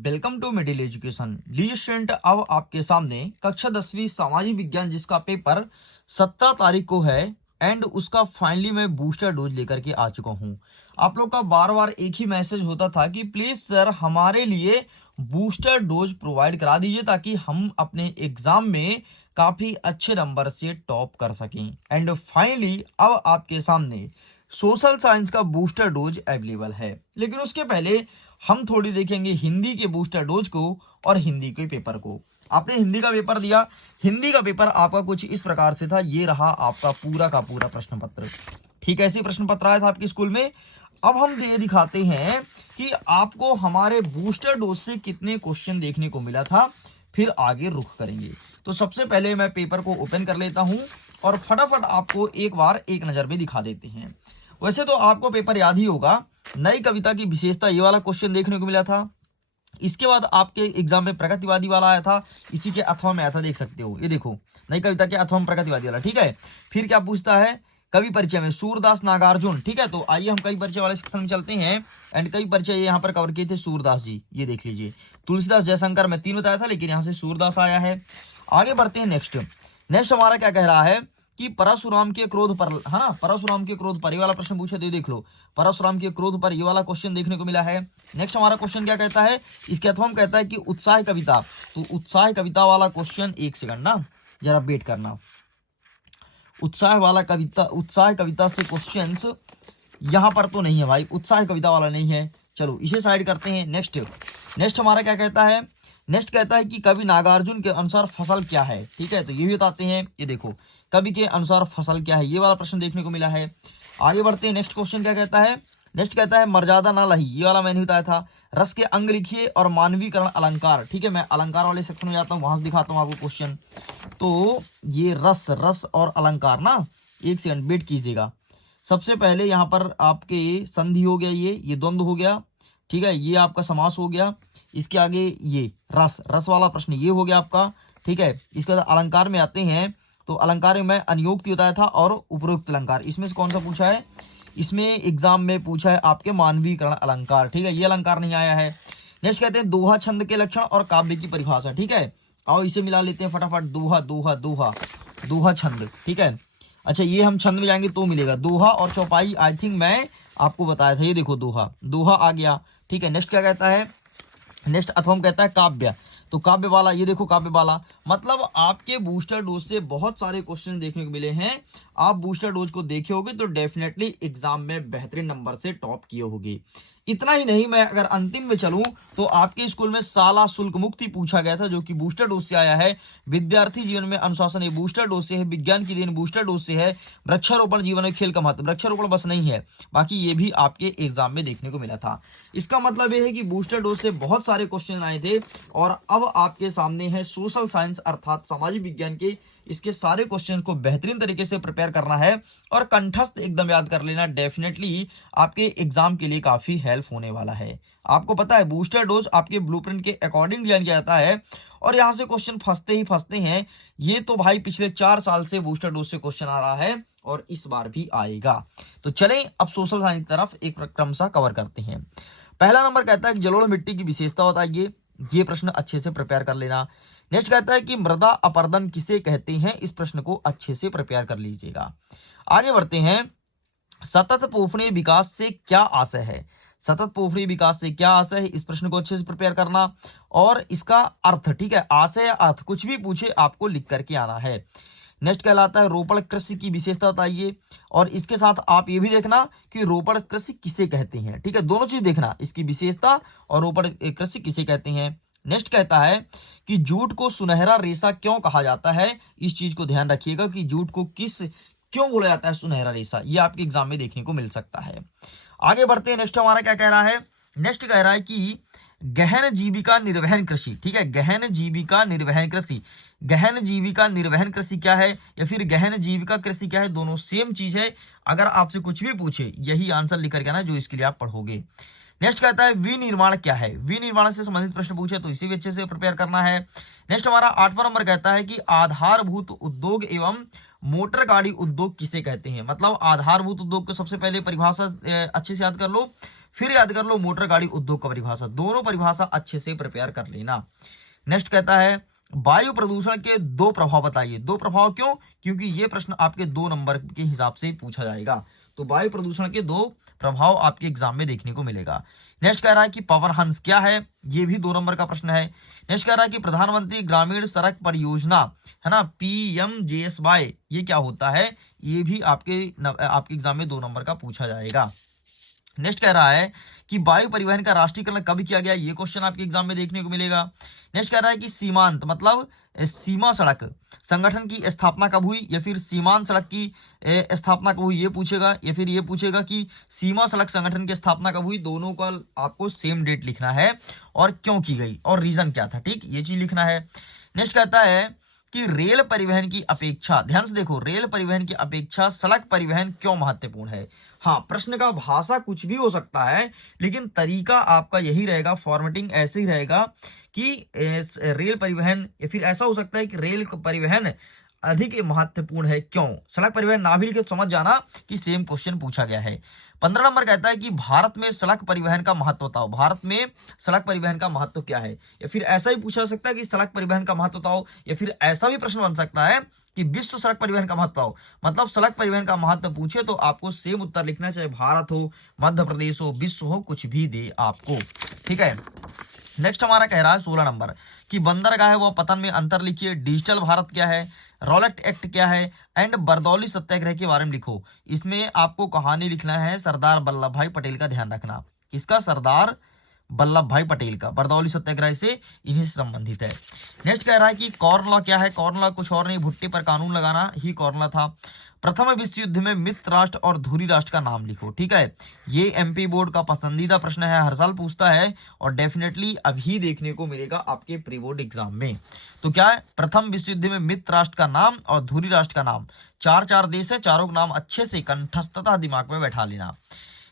Welcome to middle education. लीजिए student, अब आपके सामने कक्षा 10वीं सामाजिक विज्ञान जिसका पेपर 17 तारीख को है एंड उसका फाइनली मैं बूस्टर डोज लेकर के आ चुका हूं। आप लोग का बार बार एक ही मैसेज होता था कि प्लीज सर हमारे लिए बूस्टर डोज प्रोवाइड करा दीजिए ताकि हम अपने एग्जाम में काफी अच्छे नंबर से टॉप कर सकें। एंड फाइनली अब आपके सामने सोशल साइंस का बूस्टर डोज अवेलेबल है, लेकिन उसके पहले हम थोड़ी देखेंगे हिंदी के बूस्टर डोज को और हिंदी के पेपर को। आपने हिंदी का पेपर दिया, हिंदी का पेपर आपका कुछ इस प्रकार से था। ये रहा आपका पूरा का पूरा प्रश्न पत्र। ठीक है, ऐसे प्रश्न पत्र आया था आपके स्कूल में। अब हम ये दिखाते हैं कि आपको हमारे बूस्टर डोज से कितने क्वेश्चन देखने को मिला था, फिर आगे रुख करेंगे। तो सबसे पहले मैं पेपर को ओपन कर लेता हूं और फटाफट आपको एक बार एक नजर में दिखा देते हैं। वैसे तो आपको पेपर याद ही होगा। नई कविता की विशेषता, ये वाला क्वेश्चन देखने को मिला था। इसके बाद आपके एग्जाम में प्रगतिवादी वाला आया था, इसी के अथवा में आया था, देख सकते हो। ये देखो, नई कविता के अथवा में प्रगतिवादी वाला। ठीक है, फिर क्या पूछता है, कवि परिचय में सूरदास नागार्जुन। ठीक है, तो आइए हम कवि परिचय वाले सेक्शन में चलते हैं। एंड कवि परिचय यहाँ पर कवर किए थे सूरदास जी, ये देख लीजिए। तुलसीदास, जयशंकर में 3 बताया था, लेकिन यहाँ से सूरदास आया है। आगे बढ़ते हैं नेक्स्ट हमारा क्या कह रहा है कि परशुराम के क्रोध पर, है ना, परशुराम के क्रोध पर, ये वाला प्रश्न पूछे तो देख लो, परशुराम के क्रोध पर, ये वाला क्वेश्चन देखने को मिला है। नेक्स्ट हमारा क्वेश्चन क्या कहता है, इसके अथवा में कहता है कि उत्साह कविता। तो उत्साह कविता वाला क्वेश्चन, एक सेकंड ना, जरा वेट करना। उत्साह वाला कविता, उत्साह कविता से क्वेश्चंस यहां पर तो नहीं है भाई, उत्साह कविता वाला नहीं है। चलो इसे साइड करते हैं। नेक्स्ट हमारा क्या कहता है, नेक्स्ट कहता है कि कवि नागार्जुन के अनुसार फसल क्या है। ठीक है, तो ये भी बताते हैं। ये देखो, कवि के अनुसार फसल क्या है, ये वाला प्रश्न देखने को मिला है। आगे बढ़ते हैं। नेक्स्ट क्वेश्चन क्या कहता है, नेक्स्ट कहता है मर्यादा ना लही, ये वाला मैंने बताया था। रस के अंग लिखिए और मानवीकरण अलंकार। ठीक है, मैं अलंकार वाले सेक्शन में जाता हूँ, वहां से दिखाता हूँ आपको क्वेश्चन। तो ये रस और अलंकार ना, एक सेकंड वेट कीजिएगा। सबसे पहले यहाँ पर आपके संधि हो गया, ये द्वंद्व हो गया। ठीक है, ये आपका समास हो गया। इसके आगे ये रस वाला प्रश्न ये हो गया आपका। ठीक है, इसके बाद अलंकार में आते हैं। तो अलंकार में मैं अनियोक्ति बताया था और उपरोक्त अलंकार। इसमें से कौन सा पूछा है, इसमें एग्जाम में पूछा है आपके मानवीकरण अलंकार। ठीक है, ये अलंकार नहीं आया है। नेक्स्ट कहते हैं दोहा छंद के लक्षण और काव्य की परिभाषा। ठीक है, आओ इसे मिला लेते हैं फटाफट। दोहा छंद। ठीक है, अच्छा ये हम छंद में जाएंगे तो मिलेगा। दोहा और चौपाई आई थिंक मैं आपको बताया था। ये देखो, दोहा आ गया। ठीक है, नेक्स्ट क्या कहता है, नेक्स्ट अथवा कहता है काव्य। तो काव्य वाला, ये देखो काव्य वाला। मतलब आपके बूस्टर डोज से बहुत सारे क्वेश्चन देखने को मिले हैं। आप बूस्टर डोज को देखे होगे तो डेफिनेटली एग्जाम में बेहतरीन नंबर से टॉप किए होगे। इतना ही नहीं, मैं अगर अंतिम में चलूं तो आपके स्कूल में शाला शुल्क मुक्ति पूछा गया था, जो कि बूस्टर डोज से आया है। विद्यार्थी जीवन में अनुशासन, ये बूस्टर डोज से है। विज्ञान की देन बूस्टर डोज से है। वृक्षारोपण जीवन में खेल का महत्व, वृक्षारोपण बस नहीं है, बाकी ये भी आपके एग्जाम में देखने को मिला था। इसका मतलब यह है कि बूस्टर डोज से बहुत सारे क्वेश्चन आए थे। और अब आपके सामने है सोशल साइंस अर्थात सामाजिक विज्ञान के इसके सारे क्वेश्चन को बेहतरीन तरीके से प्रिपेयर करना है और कंठस्थ एकदम याद कर लेना। डेफिनेटली आपके एग्जाम के लिए काफी हेल्प होने वाला है। आपको पता है बूस्टर डोज आपके ब्लूप्रिंट के अकॉर्डिंग डिजाइन किया जाता है और यहां से क्वेश्चन फंसते हैं। ये तो भाई पिछले 4 साल से बूस्टर डोज से क्वेश्चन आ रहा है और इस बार भी आएगा। तो चलें अब सोशल साइंस की तरफ एक क्रमशः कवर करते हैं। पहला नंबर कहता है कि जलोढ़ मिट्टी की विशेषता बताइए। ये प्रश्न अच्छे से प्रिपेयर कर लेना। नेक्स्ट कहता है कि मृदा अपरदन किसे कहते हैं, इस प्रश्न को अच्छे से प्रिपेयर कर लीजिएगा। आगे बढ़ते हैं। सतत पोषणीय विकास से क्या आशय है, सतत पोषणीय विकास से क्या आशय है, इस प्रश्न को अच्छे से प्रिपेयर करना और इसका अर्थ। ठीक है, आशय या अर्थ कुछ भी पूछे आपको लिख करके आना है। नेक्स्ट कहलाता है रोपण कृषि की विशेषता बताइए और इसके साथ आप ये भी देखना कि रोपण कृषि किसे कहते हैं। ठीक है, दोनों चीज देखना, इसकी विशेषता और रोपण कृषि किसे कहते हैं। नेक्स्ट कहता है कि जूट को सुनहरा रेशा क्यों कहा जाता है, इस चीज को ध्यान रखिएगा कि जूट को क्यों बोला जाता है सुनहरा रेशा, ये आपके एग्जाम में देखने को मिल सकता है। आगे बढ़ते हैं। नेक्स्ट हमारा क्या कह रहा है, नेक्स्ट कह रहा है कि गहन जीविका निर्वहन कृषि। ठीक है, गहन जीविका निर्वहन कृषि, गहन जीविका निर्वहन कृषि क्या है या फिर गहन जीविका कृषि क्या है, दोनों सेम चीज है। अगर आपसे कुछ भी पूछे यही आंसर लिख करके आना जो इसके लिए आप पढ़ोगे। नेक्स्ट कहता है विनिर्माण क्या है, विनिर्माण से संबंधित प्रश्न पूछे तो इसे भी अच्छे से प्रिपेयर करना है। नेक्स्ट हमारा 8वां नंबर कहता है कि आधारभूत उद्योग एवं मोटर गाड़ी उद्योग किसे कहते हैं। मतलब आधारभूत उद्योग को सबसे पहले परिभाषा अच्छे से याद कर लो, फिर याद कर लो मोटर गाड़ी उद्योग का परिभाषा, दोनों परिभाषा अच्छे से प्रिपेयर कर लेना। नेक्स्ट कहता है वायु प्रदूषण के दो प्रभाव बताइए। दो प्रभाव क्यों? क्योंकि ये प्रश्न आपके 2 नंबर के हिसाब से पूछा जाएगा। तो वायु प्रदूषण के 2 प्रभाव आपके एग्जाम में देखने को मिलेगा। नेक्स्ट कह रहा है कि पवन हंस क्या है, ये भी 2 नंबर का प्रश्न है। नेक्स्ट कह रहा है कि प्रधानमंत्री ग्रामीण सड़क परियोजना है ना, PMJSY, ये क्या होता है, ये भी आपके एग्जाम में 2 नंबर का पूछा जाएगा। नेक्स्ट कह रहा है कि वायु परिवहन का राष्ट्रीयकरण कब किया गया, ये क्वेश्चन आपके एग्जाम में देखने को मिलेगा। नेक्स्ट कह रहा है कि सीमांत मतलब सीमा सड़क संगठन की स्थापना कब हुई, या फिर सीमांत सड़क की स्थापना कब हुई, ये पूछेगा। या फिर ये पूछेगा कि सीमा सड़क संगठन की स्थापना कब हुई। दोनों का आपको सेम डेट लिखना है और क्यों की गई और रीजन क्या था, ठीक, ये चीज लिखना है। नेक्स्ट कहता है कि रेल परिवहन की अपेक्षा, ध्यान से देखो, रेल परिवहन की अपेक्षा सड़क परिवहन क्यों महत्वपूर्ण है। हाँ, प्रश्न का भाषा कुछ भी हो सकता है, लेकिन तरीका आपका यही रहेगा, फॉर्मेटिंग ऐसे ही रहेगा कि रेल परिवहन, या फिर ऐसा हो सकता है कि रेल परिवहन अधिक महत्वपूर्ण है क्यों। सड़क परिवहन ना भी लिखे तो समझ जाना कि सेम क्वेश्चन पूछा गया है। 15 नंबर कहता है कि भारत में सड़क परिवहन का महत्व बताओ। भारत में सड़क परिवहन का महत्व क्या है, या फिर ऐसा ही पूछा सकता है कि सड़क परिवहन का महत्व बताओ, या फिर ऐसा भी प्रश्न बन सकता है कि विश्व सड़क परिवहन का महत्व बताओ। मतलब सड़क परिवहन का महत्व पूछे तो आपको सेम उत्तर लिखना है, चाहे भारत हो, मध्य प्रदेश हो, विश्व हो, कुछ भी दे आपको, ठीक है। नेक्स्ट हमारा कह रहा है 16 नंबर कि बंदरगाह व पतन में अंतर लिखिए, डिजिटल भारत क्या है, रॉलेट एक्ट क्या है, एंड बरदौली सत्याग्रह के बारे में लिखो। इसमें आपको कहानी लिखना है सरदार वल्लभ भाई पटेल का, ध्यान रखना, किसका, सरदार वल्लभ भाई पटेल का, बरदौली सत्याग्रह से इन्हीं से संबंधित है। नेक्स्ट कह रहा है कि कॉर्न लॉ क्या है। कॉर्न लॉ कुछ और नहीं, भुट्टे पर कानून लगाना ही कॉर्न लॉ था। प्रथम विश्व युद्ध में मित्र राष्ट्र और धुरी राष्ट्र का नाम लिखो, ठीक है। ये एमपी बोर्ड का पसंदीदा प्रश्न है, हर साल पूछता है और डेफिनेटली अभी देखने को मिलेगा आपके प्री बोर्ड एग्जाम में। तो क्या है, प्रथम विश्व युद्ध में मित्र राष्ट्र का नाम और धुरी राष्ट्र का नाम, 4 देश है, चारों का नाम अच्छे से कंठस्थता दिमाग में बैठा लेना।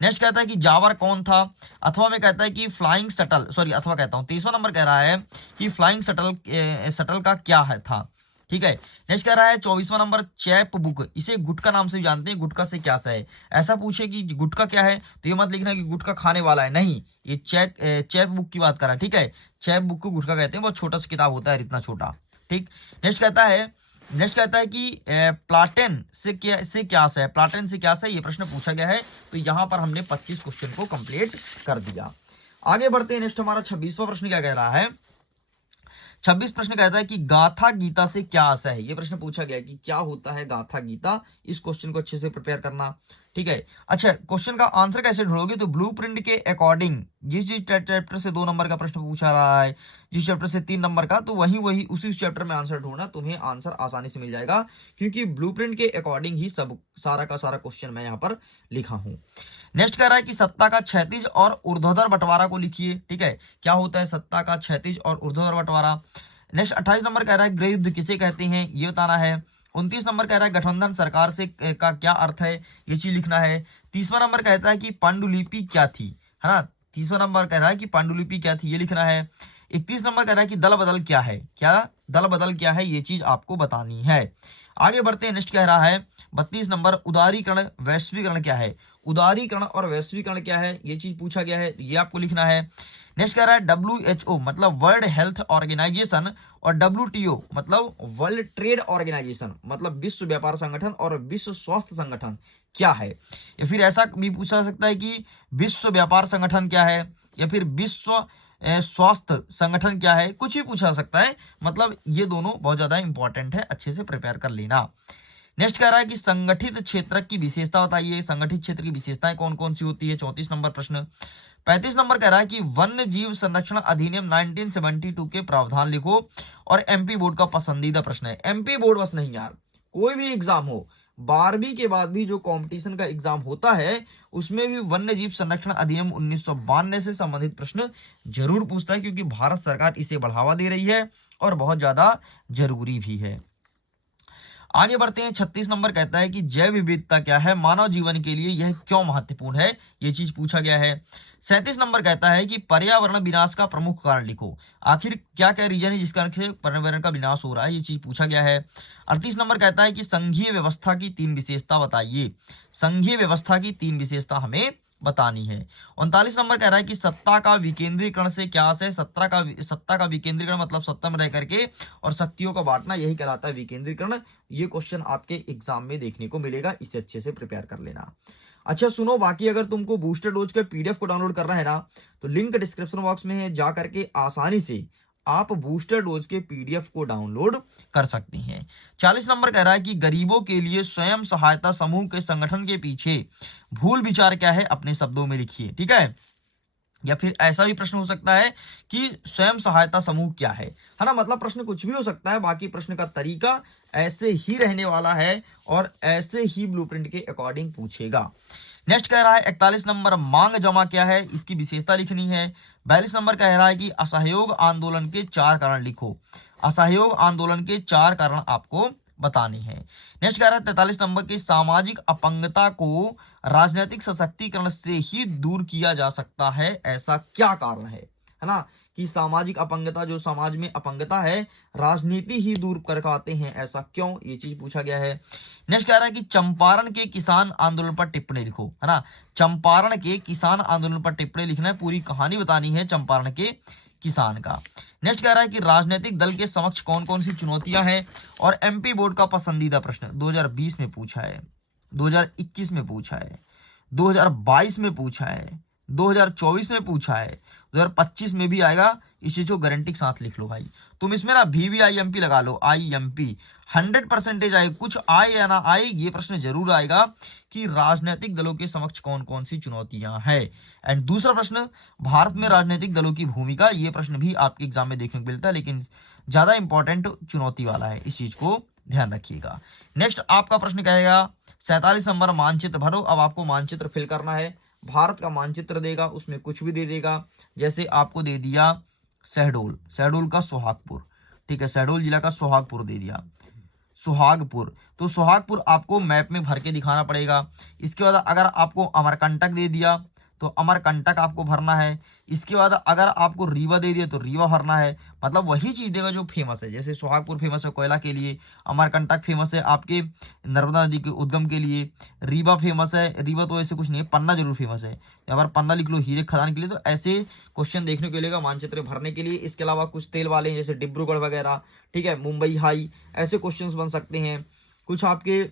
नेक्स्ट कहता है कि जावर कौन था। अथवा में कहता है कि फ्लाइंग शटल, अथवा कहता हूं, 30वां नंबर कह रहा है कि फ्लाइंग शटल का क्या है था, ठीक है। नेक्स्ट कह रहा है 24वां नंबर चैप बुक, इसे गुटका नाम से भी जानते हैं, गुटका से क्या सा है। ऐसा पूछे कि गुटका क्या है तो ये मत लिखना कि गुटका खाने वाला है, नहीं, ये चैप बुक की बात कर रहा है, ठीक है। चैप बुक को गुटका कहते हैं, बहुत छोटा सा किताब होता है, इतना छोटा, ठीक। नेक्स्ट कहता है कि प्लाटेन से क्या है, प्लाटेन से क्या है, ये प्रश्न पूछा गया है। तो यहां पर हमने 25 क्वेश्चन को कंप्लीट कर दिया। आगे बढ़ते हैं। नेक्स्ट हमारा 26वां प्रश्न क्या कह रहा है। 26 प्रश्न कहता है कि गाथा गीता से क्या आशय है। ये प्रश्न पूछा गया है कि क्या होता है गाथा गीता। इस क्वेश्चन को अच्छे से प्रिपेयर करना, ठीक है। अच्छा, क्वेश्चन का आंसर कैसे ढूंढोगे, तो ब्लूप्रिंट के अकॉर्डिंग जिस चैप्टर से 2 नंबर का प्रश्न पूछा रहा है, जिस चैप्टर से 3 नंबर का, तो वही उसी चैप्टर में आंसर ढूंढना, तुम्हें आंसर आसानी से मिल जाएगा, क्योंकि ब्लूप्रिंट के अकॉर्डिंग ही सब सारा का सारा क्वेश्चन मैं यहाँ पर लिखा हूँ। नेक्स्ट कह रहा है कि सत्ता का क्षैतिज और ऊर्ध्वाधर बंटवारा को लिखिए, ठीक है। क्या होता है सत्ता का क्षैतिज और ऊर्ध्वाधर बंटवारा। नेक्स्ट 28 नंबर कह रहा है गृह युद्ध किसे कहते हैं, ये बताना है। 29 नंबर कह रहा है गठबंधन सरकार से का क्या अर्थ है, ये चीज लिखना है। 30वां नंबर कहता है कि पांडुलिपि क्या थी, है ना। 30वां नंबर कह रहा है कि पांडुलिपि क्या थी, ये लिखना है। 31 नंबर कह रहा है कि दल बदल क्या है, दल बदल क्या है, ये चीज आपको बतानी है। आगे बढ़ते हैं। नेक्स्ट कह रहा है 32 नंबर उदारीकरण वैश्वीकरण क्या है। उदारीकरण और वैश्वीकरण क्या है, ये चीज पूछा गया है, ये आपको लिखना है। नेक्स्ट कह रहा है WHO मतलब वर्ल्ड हेल्थ ऑर्गेनाइजेशन और WTO मतलब वर्ल्ड ट्रेड ऑर्गेनाइजेशन मतलब विश्व व्यापार संगठन और विश्व स्वास्थ्य संगठन क्या है। या फिर ऐसा भी पूछा सकता है कि विश्व व्यापार संगठन क्या है, या फिर विश्व स्वास्थ्य संगठन क्या है, कुछ भी पूछा सकता है। मतलब ये दोनों बहुत ज्यादा इंपॉर्टेंट है, अच्छे से प्रिपेयर कर लेना। नेक्स्ट कह रहा है कि संगठित क्षेत्र की विशेषता बताइए। संगठित क्षेत्र की विशेषताएं कौन कौन सी होती है, 34 नंबर प्रश्न। 35 नंबर कह रहा है कि वन्य जीव संरक्षण अधिनियम 1972 के प्रावधान लिखो और एमपी बोर्ड का पसंदीदा प्रश्न है। एमपी बोर्ड बस नहीं यार, कोई भी एग्जाम हो, 12वीं के बाद भी जो कंपटीशन का एग्जाम होता है उसमें भी वन्य जीव संरक्षण अधिनियम 1992 से संबंधित प्रश्न जरूर पूछता है, क्योंकि भारत सरकार इसे बढ़ावा दे रही है और बहुत ज्यादा जरूरी भी है। आगे बढ़ते हैं। 36 नंबर कहता है कि जैव विविधता क्या है, मानव जीवन के लिए यह क्यों महत्वपूर्ण है, ये चीज पूछा गया है। 37 नंबर कहता है कि पर्यावरण विनाश का प्रमुख कारण लिखो। आखिर क्या क्या रीजन है जिस कारण से पर्यावरण का विनाश हो रहा है, ये चीज पूछा गया है। 38 नंबर कहता है कि संघीय व्यवस्था की 3 विशेषता बताइए। संघीय व्यवस्था की 3 विशेषता हमें बतानी है। 39 नंबर कह रहा है कि सत्ता का विकेंद्रीकरण से क्या आशय है? सत्ता का विकेंद्रीकरण मतलब सत्ता में रह करके और शक्तियों का बांटना, यही कहलाता है विकेंद्रीकरण। ये क्वेश्चन आपके एग्जाम में देखने को मिलेगा, इसे अच्छे से प्रिपेयर कर लेना। अच्छा सुनो, बाकी अगर तुमको बूस्टर डोज के पीडीएफ को डाउनलोड करना है ना, तो लिंक डिस्क्रिप्शन बॉक्स में है, जा करके आसानी से आप बूस्टर डोज के पीडीएफ को डाउनलोड कर सकते हैं। 40 नंबर कह रहा है कि गरीबों के लिए स्वयं सहायता समूह के संगठन के पीछे भूल विचार क्या है? अपने शब्दों में लिखिए, ठीक है। या फिर ऐसा भी प्रश्न हो सकता है कि स्वयं सहायता समूह क्या है ना, मतलब प्रश्न कुछ भी हो सकता है, बाकी प्रश्न का तरीका ऐसे ही रहने वाला है और ऐसे ही ब्लूप्रिंट के अकॉर्डिंग पूछेगा। नेक्स्ट कह रहा है 41 नंबर, मांग जमा क्या है? इसकी विशेषता लिखनी है। 42 नंबर कह रहा है कि असहयोग आंदोलन के 4 कारण लिखो। असहयोग आंदोलन के 4 कारण आपको बताने हैं। नेक्स्ट कह रहा है 43 नंबर की, सामाजिक अपंगता को राजनीतिक सशक्तिकरण से ही दूर किया जा सकता है, ऐसा क्या कारण है ना, कि सामाजिक अपंगता, जो समाज में अपंगता है, राजनीति ही दूर कर पाते हैं, ऐसा क्यों? ये चीज पूछा गया है। नेक्स्ट कह रहा है कि चंपारण के किसान आंदोलन पर टिप्पणी लिखो, है ना। चंपारण के किसान आंदोलन पर टिप्पणी लिखना है, पूरी कहानी बतानी है चंपारण के किसान का। नेक्स्ट कह रहा है कि राजनीतिक दल के समक्ष कौन कौन सी चुनौतियां हैं, और एमपी बोर्ड का पसंदीदा प्रश्न 2020 में पूछा है, 2021 में पूछा है, 2022 में पूछा है, 2024 में पूछा है, 2025 में भी आएगा। इस चीज को गारंटी के साथ लिख लो भाई। तुम इसमें ना VVIMP लगा लो, IMP 100% आए, कुछ आए या ना आए, ये प्रश्न जरूर आएगा कि राजनीतिक दलों के समक्ष कौन कौन सी चुनौतियां हैं। एंड दूसरा प्रश्न, भारत में राजनीतिक दलों की भूमिका, ये प्रश्न भी आपके एग्जाम में देखने को मिलता है, लेकिन ज्यादा इंपॉर्टेंट चुनौती वाला है, इस चीज को ध्यान रखिएगा। नेक्स्ट आपका प्रश्न कहेगा 47 नंबर, मानचित्र भरो। अब आपको मानचित्र फिल करना है, भारत का मानचित्र देगा, उसमें कुछ भी दे देगा, जैसे आपको दे दिया शहडोल, शहडोल का सोहागपुर, ठीक है, शहडोल जिला का सोहागपुर दे दिया, सुहागपुर, तो सुहागपुर आपको मैप में भर के दिखाना पड़ेगा। इसके बाद अगर आपको अमरकंटक दे दिया तो अमरकंटक आपको भरना है। इसके बाद अगर आपको रीवा दे दिया तो रीवा भरना है, मतलब वही चीज देगा जो फेमस है। जैसे सुहागपुर फेमस है कोयला के लिए, अमरकंटक फेमस है आपके नर्मदा नदी के उद्गम के लिए, रीवा फेमस है, रीवा तो ऐसे कुछ नहीं है, पन्ना जरूर फेमस है, अगर पन्ना लिख लो हीरे खदान के लिए। तो ऐसे क्वेश्चन देखने को मिलेगा मानचित्र भरने के लिए। इसके अलावा कुछ तेल वाले हैं जैसे डिब्रूगढ़ वगैरह, ठीक है, मुंबई हाई, ऐसे क्वेश्चन बन सकते हैं। कुछ आपके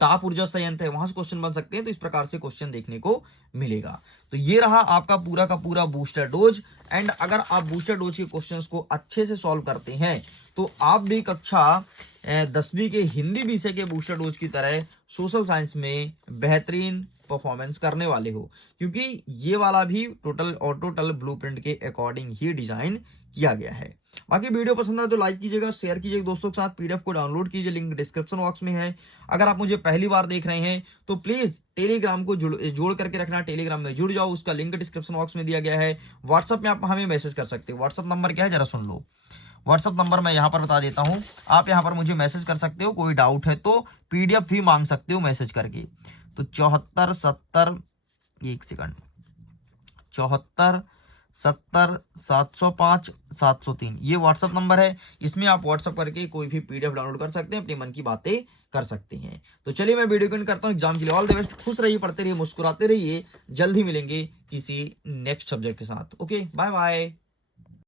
ताप ऊर्जा संयंत्र है, वहां से क्वेश्चन बन सकते हैं। तो इस प्रकार से क्वेश्चन देखने को मिलेगा। तो ये रहा आपका पूरा का पूरा बूस्टर डोज। एंड अगर आप बूस्टर डोज के क्वेश्चंस को अच्छे से सॉल्व करते हैं तो आप भी कक्षा 10वीं के हिंदी विषय के बूस्टर डोज की तरह सोशल साइंस में बेहतरीन परफॉर्मेंस करने वाले हो, क्योंकि ये वाला भी टोटल ब्लूप्रिंट के अकॉर्डिंग ही डिजाइन किया गया है। बाकी वीडियो पसंद आए तो लाइक कीजिएगा, शेयर कीजिएगा दोस्तों के साथ, पीडीएफ को डाउनलोड कीजिए, लिंक डिस्क्रिप्शन बॉक्स में है। अगर आप मुझे पहली बार देख रहे हैं तो प्लीज टेलीग्राम को जोड़ करके रखना, टेलीग्राम में जुड़ जाओ, उसका लिंक डिस्क्रिप्शन बॉक्स में दिया गया है। व्हाट्सअप में आप हमें मैसेज कर सकते हो। व्हाट्सअप नंबर क्या है जरा सुन लो, व्हाट्सअप नंबर मैं यहाँ पर बता देता हूँ, आप यहाँ पर मुझे मैसेज कर सकते हो, कोई डाउट है तो पीडीएफ भी मांग सकते हो मैसेज करके। तो 74 70 एक सेकंड 74 70 705 703 ये व्हाट्सअप नंबर है। इसमें आप व्हाट्सअप करके कोई भी पीडीएफ डाउनलोड कर सकते हैं, अपने मन की बातें कर सकते हैं। तो चलिए मैं वीडियो को एंड करता हूँ। एग्जाम के लिए ऑल द बेस्ट, खुश रहिए, पढ़ते रहिए, मुस्कुराते रहिए। जल्द ही मिलेंगे किसी नेक्स्ट सब्जेक्ट के साथ। Okay, bye bye.